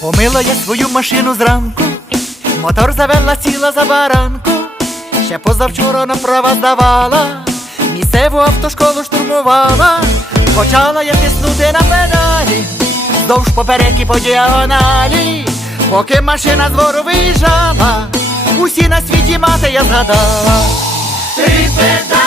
Помила я свою машину зранку, мотор завела сіла за баранку, ще позавчора на права здавала, місцеву автошколу штурмувала, почала я тиснути на педалі, здовж попереки по діагоналі, поки машина двору виїжджала, усі на світі мати я згадала. Три педалі,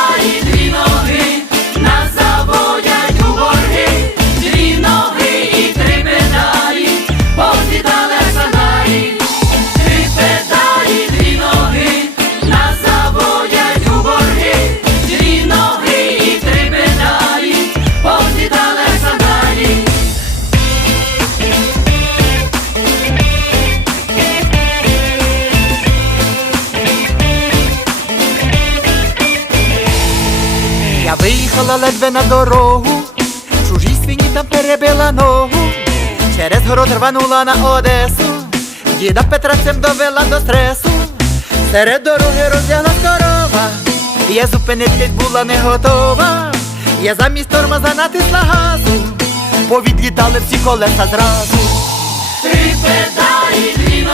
Я виїхала ледве на дорогу, чужій свині там перебила ногу, через город рванула на Одесу, діда Петра цим довела до стресу, серед дороги розлягла корова, я зупинитись була не готова, я замість тормоза натисла газу, повідлітали всі колеса зразу. Три педалі.